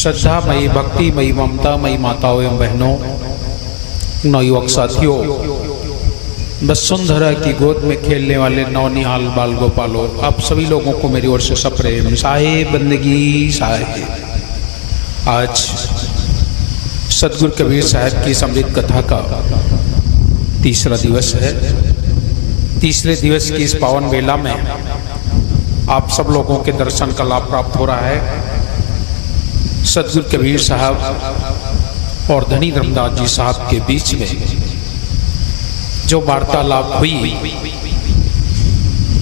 श्रद्धामयी, भक्तिमयी, ममतामयी माताओं एवं बहनों, नवयुवक साथियों, वसुंधरा की गोद में खेलने वाले नौनिहाल बाल गोपालों, आप सभी लोगों को मेरी ओर से सप्रेम साहिब बंदगी साहिब। आज सतगुरु कबीर साहब की समृद्ध कथा का तीसरा दिवस है। तीसरे दिवस की इस पावन वेला में आप सब लोगों के दर्शन का लाभ प्राप्त हो रहा है। सतगुरु कबीर साहब और धनी धर्मदास जी साहब के बीच में जो वार्तालाप हुई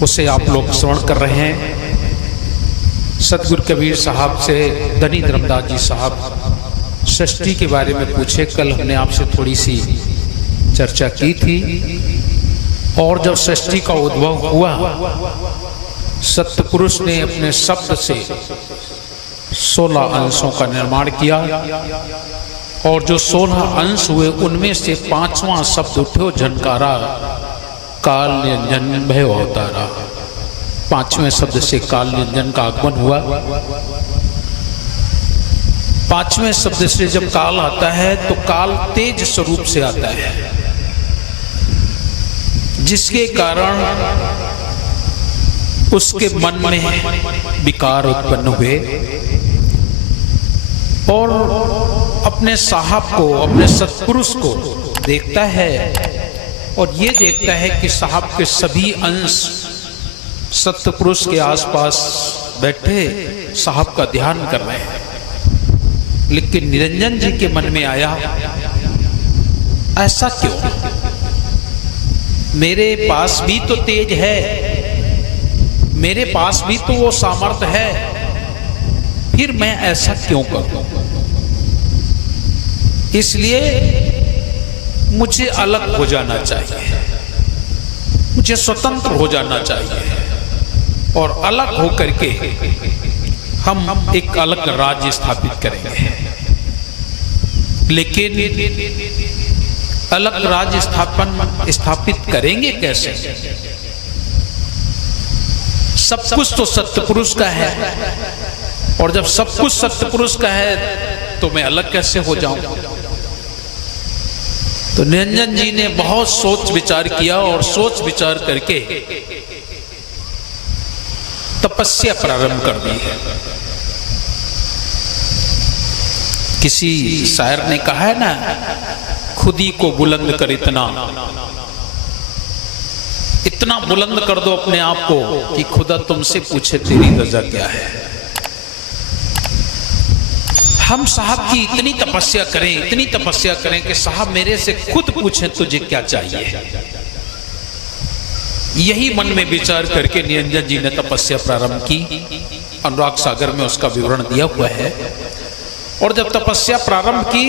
उसे आप लोग श्रवण कर रहे हैं। सतगुरु कबीर साहब से धनी धर्मदास जी साहब सृष्टि के बारे में पूछे। कल हमने आपसे थोड़ी सी चर्चा की थी और जब सृष्टि का उद्भव हुआ, सत्पुरुष ने अपने शब्द से 16 अंशों का निर्माण किया और जो 16 अंश हुए उनमें से 5वां शब्द उठो झनकारा, काल निरंजन भय अवतारा। 5वें शब्द से काल निरंजन का आगमन हुआ। 5वें शब्द से जब काल आता है तो काल तेज स्वरूप से आता है, जिसके कारण उसके मन में विकार उत्पन्न हुए और अपने साहब को, अपने सत्पुरुष को देखता है और ये देखता है कि साहब के सभी अंश सत्पुरुष के आसपास बैठे साहब का ध्यान कर रहे हैं। लेकिन निरंजन जी के मन में आया, ऐसा क्यों? मेरे पास भी तो तेज है, मेरे पास भी तो वो सामर्थ्य है, फिर मैं ऐसा क्यों करूं? इसलिए मुझे अलग हो जाना चाहिए, मुझे स्वतंत्र हो जाना चाहिए और अलग होकर के हम एक अलग राज्य स्थापित करेंगे। लेकिन अलग राज्य स्थापित करेंगे कैसे? सब कुछ तो सत्पुरुष का है और जब सब कुछ सत्पुरुष का है तो मैं अलग कैसे हो जाऊं? तो निरंजन जी ने बहुत सोच विचार किया और सोच विचार करके तपस्या प्रारंभ कर दी है। किसी शायर ने कहा है ना, खुदी को बुलंद कर इतना बुलंद कर दो अपने आप को कि खुदा तुमसे पूछे तेरी दर्जा क्या है। हम साहब की इतनी तपस्या करें कि साहब मेरे से खुद पूछें तुझे क्या चाहिए। यही मन में विचार करके निरंजन जी ने तपस्या प्रारंभ की। अनुराग सागर में उसका विवरण दिया हुआ है। और जब तपस्या प्रारंभ की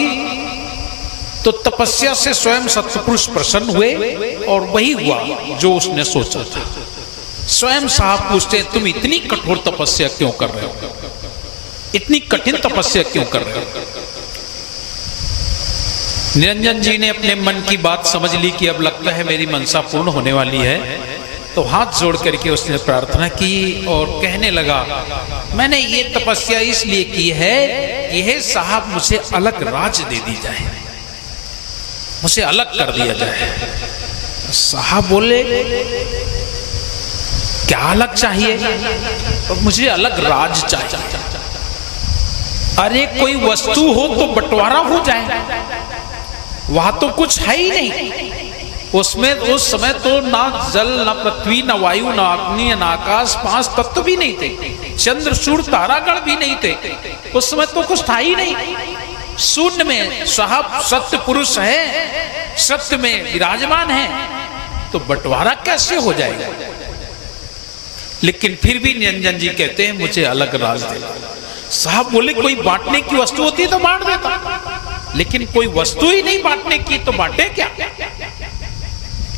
तो तपस्या से स्वयं सत्पुरुष प्रसन्न हुए और वही हुआ जो उसने सोचा था। स्वयं साहब पूछते हैं, तुम इतनी कठोर तपस्या क्यों कर रहे हो? इतनी कठिन तपस्या क्यों कर रहे हो? निरंजन जी ने अपने मन की बात समझ ली कि अब लगता है मेरी मनसा पूर्ण होने वाली है। तो हाथ जोड़ करके उसने प्रार्थना की और कहने लगा, मैंने ये तपस्या इसलिए की है, यह साहब मुझे अलग राज दे दी जाए, मुझे अलग कर दिया जाए। साहब बोले, क्या अलग चाहिए? तो मुझे अलग राज चाहिए। अरे कोई वस्तु हो तो बंटवारा हो जाए, वहां तो कुछ है ही नहीं। उसमें उस समय तो ना जल, ना पृथ्वी, ना वायु, ना अग्नि, ना आकाश, 5 तत्व भी नहीं थे। चंद्र सूर्य तारागण भी नहीं थे। उस समय तो कुछ था ही नहीं। शून्य में साहब सत्य पुरुष है, सत्य में विराजमान है, तो बंटवारा कैसे हो जाएगा? लेकिन फिर भी निरंजन जी कहते हैं, मुझे अलग राज दे। साहब बोले, कोई बांटने की वस्तु होती तो बांट देता, लेकिन कोई वस्तु ही नहीं बांटने की, तो बांटे क्या?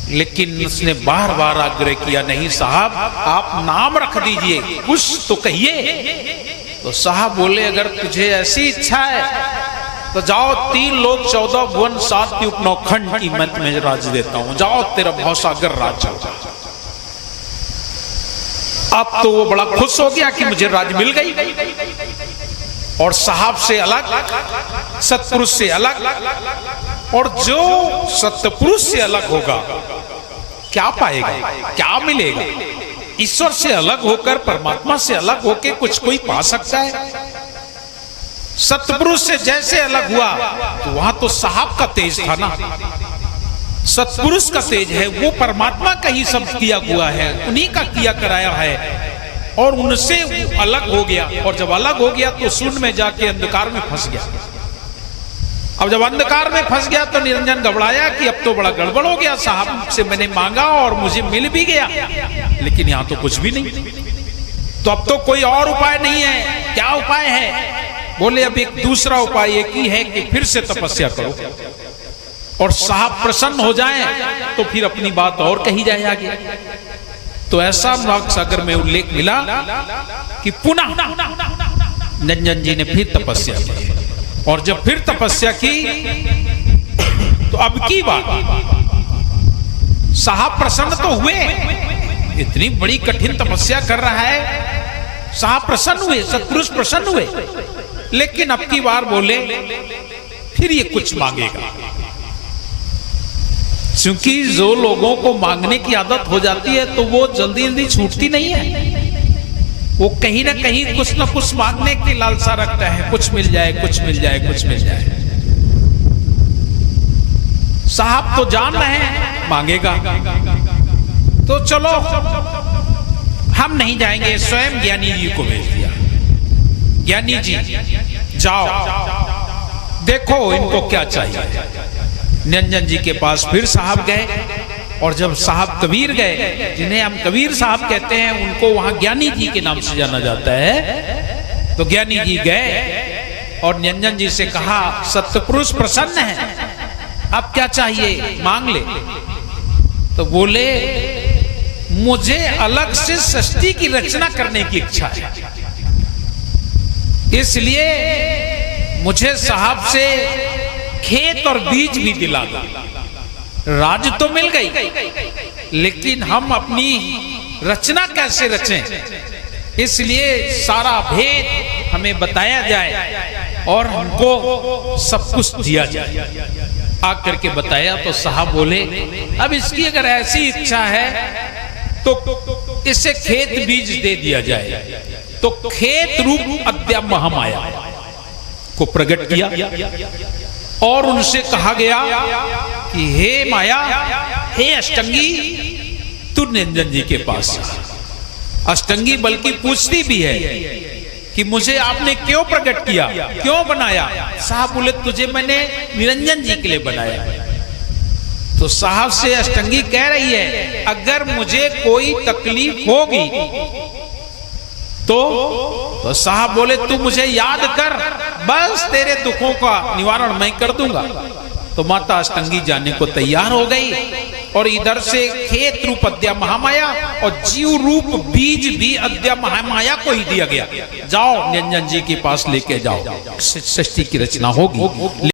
लेकिन उसने बार बार आग्रह किया, नहीं साहब आप नाम रख दीजिए, कुछ तो कहिए। तो साहब बोले, अगर तुझे ऐसी इच्छा है तो जाओ, 3 लोक 14 भुवन 7 द्वीप 9 खंड की मैं तुम्हें राज देता हूं, जाओ तेरा भवसागर राज चल रहा। अब तो वो बड़ा खुश हो गया कि मुझे राज मिल गई और साहब से अलग, सत्पुरुष से अलग। और जो सत्पुरुष से अलग होगा क्या पाएगा, क्या मिलेगा? ईश्वर से अलग होकर, परमात्मा से अलग होकर कुछ कोई पा सकता है? सत्पुरुष से जैसे अलग हुआ तो वहां तो साहब का तेज था ना, सत्पुरुष का तेज है, वो परमात्मा का ही सब किया हुआ है, उन्हीं का किया कराया है, और उनसे अलग हो गया। और जब अलग हो गया तो शून्य में जाके अंधकार में फंस गया। अब जब अंधकार में फंस गया तो निरंजन घबराया कि अब तो बड़ा गड़बड़ हो गया, साहब से मैंने मांगा और मुझे मिल भी गया, लेकिन यहां तो कुछ भी नहीं, तो अब तो कोई और उपाय नहीं है। क्या उपाय है? बोले अब एक दूसरा उपाय एक ही है कि फिर से तपस्या करो और साहब प्रसन्न हो जाएं तो फिर अपनी बात और कही जाए आगे। तो ऐसा नागसागर में उल्लेख मिला कि पुनः निरंजन जी ने फिर तपस्या की, और जब फिर तपस्या की तो अब की बात साहब प्रसन्न तो हुए, इतनी बड़ी कठिन तपस्या कर रहा है, साहब प्रसन्न हुए, सत्पुरुष प्रसन्न हुए, लेकिन अब की बार बोले फिर ये कुछ मांगेगा। क्योंकि जो लोगों को मांगने की आदत हो जाती है तो वो जल्दी जल्दी छूटती नहीं है, वो कहीं ना कहीं कुछ ना कुछ मांगने की लालसा रखता है, कुछ मिल जाए, कुछ मिल जाए, कुछ मिल जाए। साहब तो जान रहे हैं मांगेगा, तो चलो हम नहीं जाएंगे, स्वयं ज्ञानी जी को भेज दिया। ज्ञानी जी जाओ देखो इनको क्या चाहिए। निरंजन जी के पास फिर साहब गए, और जब साहब कबीर गए, जिन्हें हम कबीर साहब कहते हैं, उनको वहां ज्ञानी जी के नाम से जाना जाता है, तो ज्ञानी जी गए और निरंजन जी से कहा सत्पुरुष प्रसन्न है, अब क्या चाहिए मांग ले। तो बोले मुझे अलग से सृष्टि की रचना करने की इच्छा है, इसलिए मुझे साहब से खेत और बीज भी दिला दो। राज तो मिल गई, लेकिन हम अपनी रचना कैसे रचें, इसलिए सारा भेद हमें बताया जाए और हमको सब कुछ दिया जाए। आकर के बताया तो साहब बोले अब इसकी अगर ऐसी इच्छा है तो इसे खेत बीज दे दिया जाए। तो खेत रूप अद्या महामाया को प्रकट किया और उनसे कहा गया कि हे माया, हे अष्टंगी, तू निरंजन जी के पास। अष्टंगी बल्कि पूछती भी है कि मुझे आपने क्यों प्रकट किया, क्यों बनाया। साहब बोले तुझे मैंने निरंजन जी के लिए बनाया। तो साहब से अष्टंगी कह रही है अगर मुझे कोई तकलीफ होगी तो साहब बोले तू मुझे याद कर, बस तेरे दुखों का निवारण मैं कर दूंगा। तो माता अष्टंगी जाने को तैयार हो गई और इधर से खेत रूप अद्या महामाया और जीव रूप बीज भी अद्या महामाया को ही दिया गया। जाओ निरंजन जी के पास लेके जाओ, सृष्टि की रचना होगी।